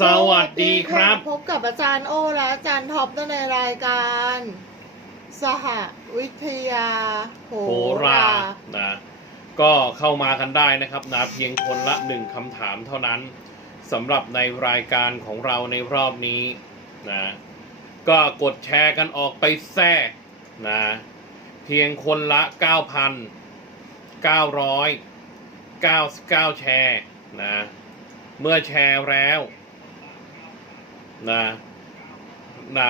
สวัสดีครับ พบกับอาจารย์โอและอาจารย์ท็อปในรายการ สหวิทยาโหโหรานะก็เข้ามากันได้นะครับนะเพียงคนละหนึ่งคำถามเท่านั้นสำหรับในรายการของเราในรอบนี้นะก็กดแชร์กันออกไปแทรกนะเพียงคนละ 9,999 แชร์นะเมื่อแชร์แล้ว นะนะ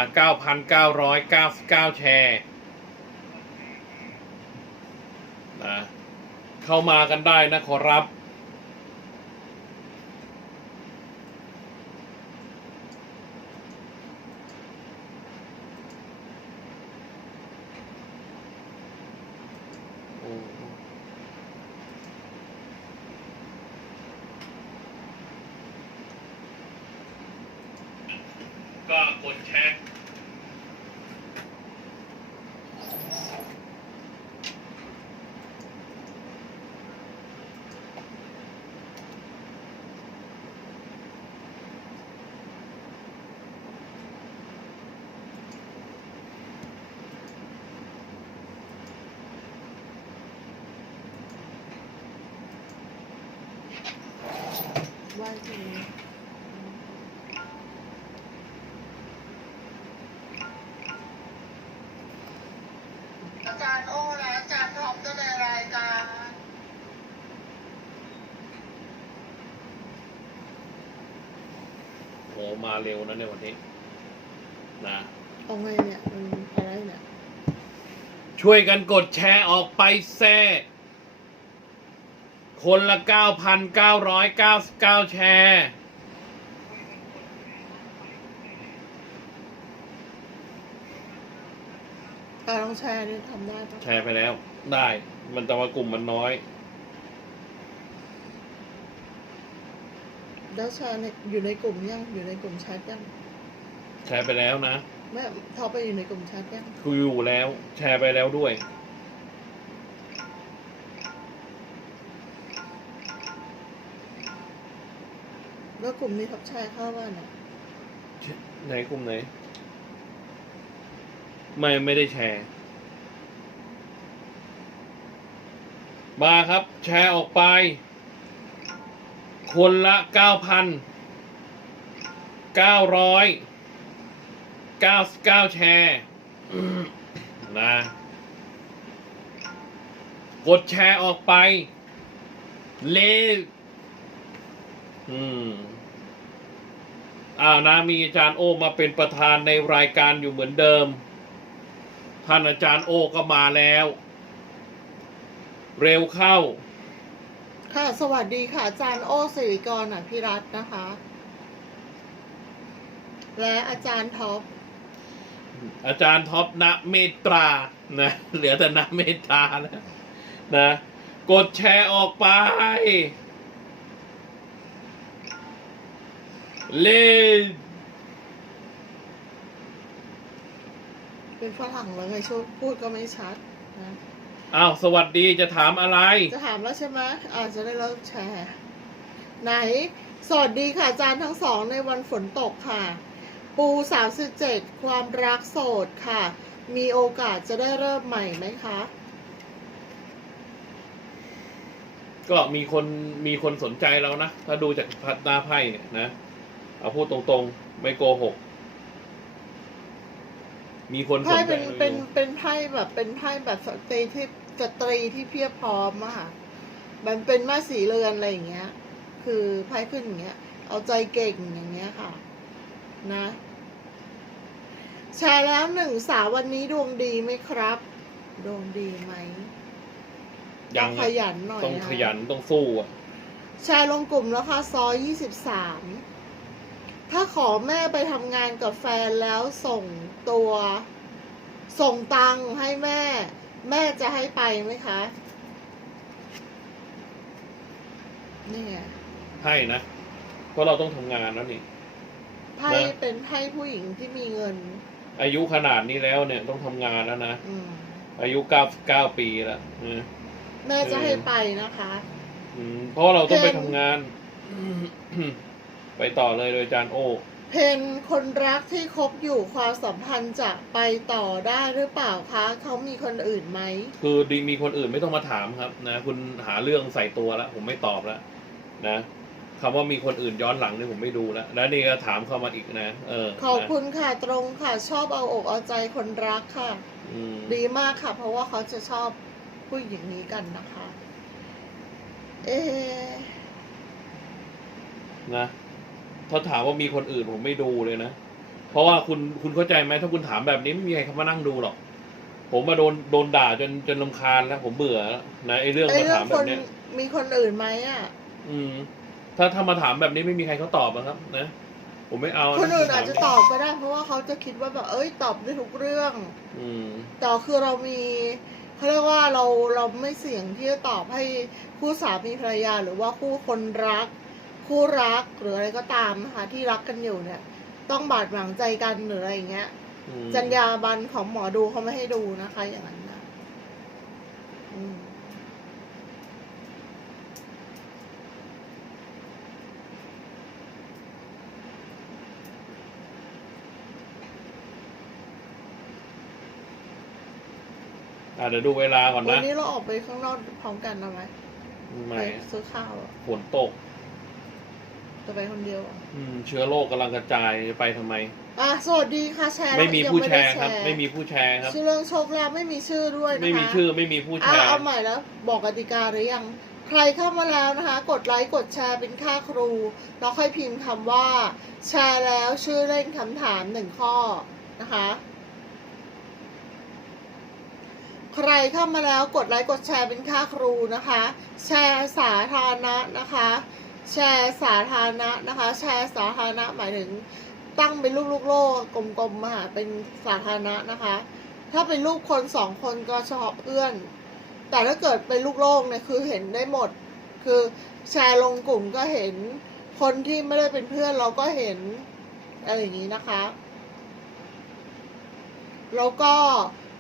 9,999แชร์นะเข้ามากันได้นะขอรับ ก็กดแชร์ ไหว้ทีนี้อาจารย์โอและอาจารย์ท็อปในรายการโหมาเร็วนะในวันนี้ นะ เอาไงเนี่ยมันอะไรเนี่ย ช่วยกันกดแชร์ออกไปแซ่ คนละ 9,999 แชร์ การลองแชร์นี่ทำได้ปะแชร์ไปแล้ว ได้ มันแต่ว่ากลุ่มมันน้อย แล้วแชร์ในอยู่ในกลุ่มยังอยู่ในกลุ่มแชทยังแชร์ไปแล้วนะแม่ท็อปไปอยู่ในกลุ่มแชทยังคืออยู่แล้ว แชร์ไปแล้วด้วย แล้วกลุ่มนี้ท็อปแชร์เข้าว่านี่ยไหนกลุ่มไหน ไม่ไม่ได้แชร์ มาครับ แชร์ออกไป คนละเก้าพันเก้าร้อยเก้าเก้าแชร์นะกดแชร์ออกไป เล อืมอ้าวนะมีอาจารย์โอมาเป็นประธานในรายการอยู่เหมือนเดิม ท่านอาจารย์โอก็มาแล้ว เร็วเข้า ค่ะ สวัสดีค่ะ อาจารย์โอสิริกรอภิรัตน์นะคะ และอาจารย์ท็อปอาจารย์ท็อปนะเมตตรานะเหลือแต่นะเมตตาแล้วนะ กดแชร์ออกไป เล่นเป็นฝรั่งแล้วไงช่วพูดก็ไม่ชัดนะอ้าวสวัสดีจะถามอะไร จะถามแล้วใช่ไหมอาจจะได้เลิกแชร์ ไหน สวัสดีค่ะอาจารย์ทั้งสองในวันฝนตกค่ะ ปูสามสิบเจ็ดความรักโสดค่ะ มีโอกาสจะได้เริ่มใหม่ไหมคะ ก็มีคนมีคนสนใจเรานะ ถ้าดูจากพัดหน้าไพ่เนี่ยนะ เอาพูดตรงๆ ไม่โกหก มีคนสไพ่นใจเป็นเราอเป็นยู่เป็นไพ่แบบเป็นไพ่แบบสตรีที่สตรีที่เพียบพร้อมอะค่ะ มันเป็นแม่สีเรือนอะไรอย่างเงี้ย คือไพ่ขึ้นอย่างเงี้ย เอาใจเก่งอย่างเงี้ยค่ะ นะ แชร์แล้วหนึ่งสาววันนี้ดวงดีไหมครับ ดวงดีไหมยังต้องขอะยันหน่อยต้องนะขยันต้องสู้อะแชร์ลงกลุ่มแล้วค่ะซอยยี่สิบสาม ถ้าขอแม่ไปทำงานกับแฟนแล้วส่งตัว ส่งตังค์ให้แม่ แม่จะให้ไปไหมคะนี่ไงให้นะ เพราะเราต้องทำงานแล้วนี่ ไพ่นะ เป็นไพ่ผู้หญิงที่มีเงิน อายุขนาดนี้แล้วเนี่ยต้องทำงานแล้วนะ อืม อายุเก้าเก้าปีแล้วนะแม่จะให้ไปนะคะ อืมเพราะเราต้องไปเห็นทำงาน ไปต่อเลยโดยอาจารย์โอ เพนคนรักที่คบอยู่ความสัมพันธ์จะไปต่อได้หรือเปล่าคะเขามีคนอื่นไหม คือดีมีคนอื่นไม่ต้องมาถามครับนะ คุณหาเรื่องใส่ตัวแล้วผมไม่ตอบแล้วนะคำว่ามีคนอื่นย้อนหลังนี่ผมไม่ดูแล้วแล้วนี่ก็ถามเข้ามาอีกนะเออขอบนะคุณค่ะตรงค่ะ ชอบเอาอกเอาใจคนรักค่ะอืมดีมากค่ะ เพราะว่าเขาจะชอบผู้หญิงนี้กันนะคะ เอ๊ะนะ ถ้าถามว่ามีคนอื่นผมไม่ดูเลยนะ เพราะว่าคุณคุณเข้าใจไหมถ้าคุณถามแบบนี้ไม่มีใครเขามานั่งดูหรอก ผมมาโดนโดนด่าจนจนลำคาญแล้ว ผมเบื่อแล้วนะไอ้เรื่องไอ้มาเรื่อถางมแบคบนเนี้ย มีคนอื่นไหมอะ อืม ถ้าถ้ามาถามแบบนี้ไม่มีใครเขาตอบอะครับ นะ ผมไม่เอาะคนอื่นอาจจะตถามอบก็ได้ เพราะว่าเขาจะคิดว่าแบบเอ้ยตอบได้ทุกเรื่อง อืม แต่คือเรามีเขาเรียกว่าเราเราไม่เสี่ยงที่จะตอบให้คู่สามีภรรยาหรือว่าคู่คนรัก คู่รักหรืออะไรก็ตามนะคะที่รักกันอยู่เนี่ย ต้องบาดหมางใจกันหรืออะไรอย่างเงี้ย อืมจรรยาบรรณของหมอดูเขาไม่ให้ดูนะคะ อย่างนั้นนะอืมอะเดี๋ยวดูเวลาก่อนวันนะนี้เราออกไปข้างนอกพร้อมกันนะไหมไม่ไปซื้อข้าวอะฝนตก จะไปคนเดียวอะอืมเชื้อโรคกำลังกระจายจะไปทำไม อะสวัสดีค่ะแชร์ไม่มียังผู้ด้แชร์ครับ ไม่มีผู้แชร์ครับ ชื่อเรื่องโชคลาภไม่มีชื่อด้วยนะคะ ไม่มีชื่อไม่มีผู้แชอะร์ เอาใหม่แล้ว บอกกติกาหรือยัง ใครเข้ามาแล้วนะคะ กดไลค์กดแชร์เป็นค่าครู แล้วค่อยพิมพ์คำว่า แชร์แล้วชื่อเล่นคำถามหนึ่งข้อนะคะ ใครเข้ามาแล้วกดไลค์กดแชร์เป็นค่าครูนะคะ แชร์สาธารณะนะคะ แชร์สาธารณะนะคะ แชร์สาธารณะหมายถึงตั้งเป็นรูปลูกโลกกลมๆมาหาเป็นสาธารณะนะคะ ถ้าเป็นรูปคนสองคนก็เฉพาะเพื่อน แต่ถ้าเกิดเป็นลูกโลกเนี่ยคือเห็นได้หมด คือแชร์ลงกลุ่มก็เห็น คนที่ไม่ได้เป็นเพื่อนเราก็เห็นอะไรอย่างนี้นะคะ แล้วก็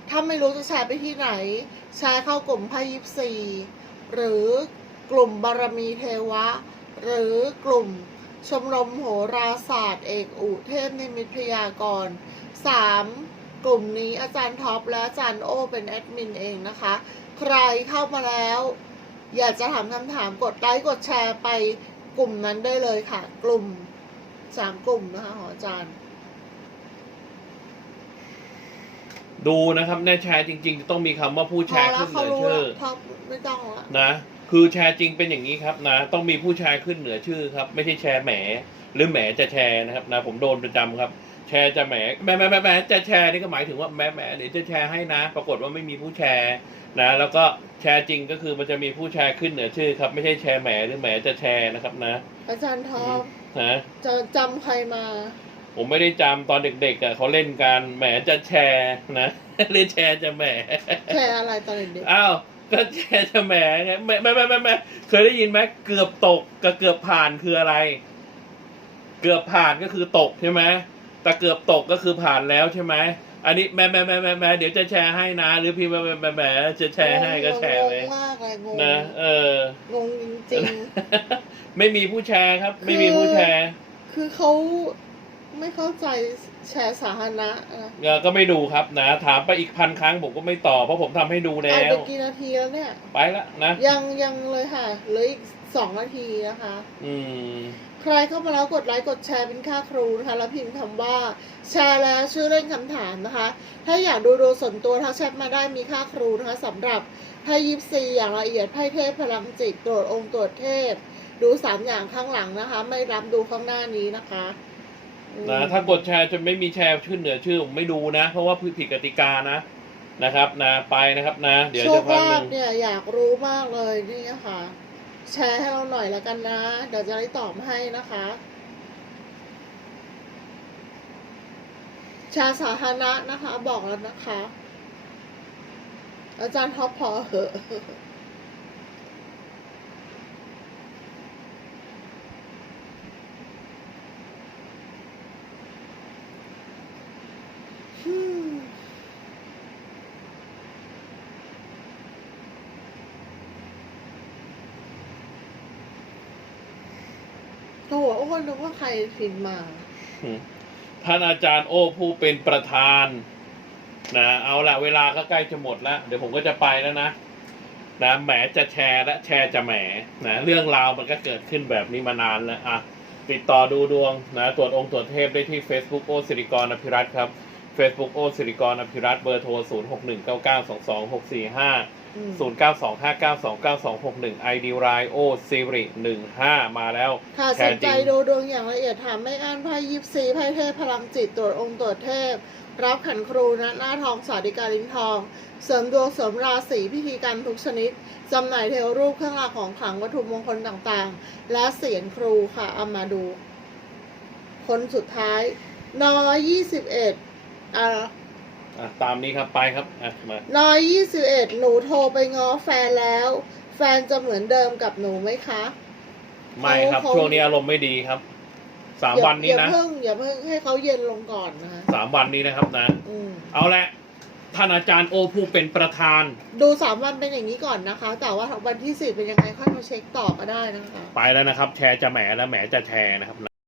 ถ้าไม่รู้จะแชร์ไปที่ไหน แชร์เข้ากลุ่มไพ่ยิปซีหรือกลุ่มบารมีเทวะ หรือกลุ่มชมรมโหราศาสตร์เอกอุเทพนิมิตพยากรณ์สามกลุ่มนี้อาจารย์ท็อปและอาจารย์โอเป็นแอดมินเองนะคะ ใครเข้ามาแล้ว อยากจะถามคำถามกดไลค์กดแชร์ไปกลุ่มนั้นได้เลยค่ะ กลุ่มสามกลุ่มนะคะของอาจารย์ ดูนะครับแน่แชร์จริง ๆ จะต้องมีคำว่าผู้แชร์พอแล้ขึ้วนเขาเหนือรู้ชื่อแล้วท็อปไม่ต้องละนะ คือแชร์จริงเป็นอย่างนี้ครับนะ ต้องมีผู้แชร์ขึ้นเหนือชื่อครับ ไม่ใช่แชร์แหม หรือแหมจะแชร์นะครับนะผมโดนประจำครับ แชร์จะแหมแหมแหมแหมแหมจะแชร์นี่ก็หมายถึงว่าแหมแหมเดี๋ยวจะแชร์ให้นะ ปรากฏว่าไม่มีผู้แชร์นะ แล้วก็แชร์จริงก็คือมันจะมีผู้แชร์ขึ้นเหนือชื่อครับ ไม่ใช่แชร์แหมหรือแหมจะแชร์นะครับนะ อาจารย์ท็อปนะจะจำใครมา ผมไม่ได้จำตอนเด็กๆอะเขาเล่นกันแหมจะแชร์นะเล่นแชร์จะแหมแชร์อะไรตอนเด็กอ้าว ก็แชร์จะแหมไงไม่ไม่ไม่ไม่ไม่เคยได้ยินไหมเกือบตกกับเกือบผ่านคืออะไร เกือบผ่านก็คือตกใช่ไหมแต่เกือบตกก็คือผ่านแล้วใช่ไหมอันนี้แม่แม่แม่แม่แม่เดี๋ยวจะแชร์ให้นะ หรือพี่แม่แม่แม่แม่จะแชร์ให้ก็แชร์งไปงมากเลยงงนะเอองงจริงไม่มีผู้แชร์ครับ ไม่มีผู้แชร์ๆคือเขา ไม่เข้าใจแชร์สาธารณะนะเออก็ไม่ดูครับนะ ถามไปอีกพันครั้งผมก็ไม่ตอบเพราะผมทำให้ดูแล้เอาวไปกี่นาทีแล้วเนี่ย ไปละนะ ยังยังเลยค่ะเหลืออีกสองนาทีนะคะ อืม ใครเข้ามาแล้วกดไลค์กดแชร์เป็นค่าครูนะคะแล้วพิมพ์คำว่า แชร์แล้วชื่อเล่นคำถามนะคะ ถ้าอยากดูโดยส่วนตัวทักแชทมาได้มีค่าครูนะคะสำหรับไพ่ยิปซีอย่างละเอียดไพ่เทพพลังจิตตรวจองค์ตรวจเทพ ดูสามอย่างข้างหลังนะคะ ไม่รับดูข้างหน้านี้นะคะอืม นะถ้ากดแชร์จนไม่มีแชร์ขึ้นเหนือชื่อผมไม่ดูนะ เพราะว่าผิดกติกานะนะครับนะไปนะครับนะ เดี๋ยวโชจะคพักลาหภนึ่งเนี่ยอยากรู้มากเลยนี่ค่ะแชร์ให้เราหน่อยแล้วกันนะ เดี๋ยวจะได้ตอบให้นะคะแชร์สาธารณะนะคะ บอกแล้วนะคะ อาจารย์ท็อปพอเหอะ อืม ตัวโอ้นึกว่าใครพิมพ์มาท่านอาจารย์โอ้ผู้เป็นประธานนะเอาละเวลาก็ใกล้จะหมดแล้ว เดี๋ยวผมก็จะไปแล้วนะนะแหมจะแชร์และแชร์จะแหมนะเรื่องราวมันก็เกิดขึ้นแบบนี้มานานแล้วอะติดต่อดูดวงนะตรวจองค์ตรวจเทพได้ที่ Facebook โอสิริกรอภิรัตครับ Facebook โอสิริกรอภิรัตเบอร์โทร 0619922645 6 1 9 9 2 2 6 4 5อืม0 9 2 5 9 2 9 2 6 1 ID รายโอซิริ15 มาแล้วค่ะแชสร์นจใจริงดูดวงอย่างละเอียดถามไม่อั้นไพ่ยิปซีไพ่เทพพลังจิตตรวจองค์ตรวจเทพ รับขันครูนะหน้าทองสาธิกาลิ้นทอง เสริมดวงเสริมราศีพิธีการทุกชนิดจำหน่ายเทวรูปเครื่องรางของขลังวัตถุมงคลต่างๆ และเสียงครูค่ะเอามาดู คนสุดท้ายนอยี่สิบเอ็ดอ่า อะตามนี้ครับไปครับอะมานอยยี่สิบเอ็ดหนูโทรไปง้อแฟนแล้ว แฟนจะเหมือนเดิมกับหนูไหมคะ ไม่ครับเขาช่วงนี้อารมณ์ไม่ดีครับสามอย่วันนี้อย่านะเพิ่งอย่าเพิ่งให้เขาเย็นลงก่อนนะคะสามวันนี้นะครับนะอืมเอาละท่านอาจารย์โอผู้เป็นประธาน ดูสามวันเป็นอย่างนี้ก่อนนะคะ แต่ว่าวันที่สี่เป็นยังไงค่อยมาเช็คต่อก็ได้นะคะ ไปแล้วนะครับ แชร์จะแหมและแหมจะแชร์นะครับ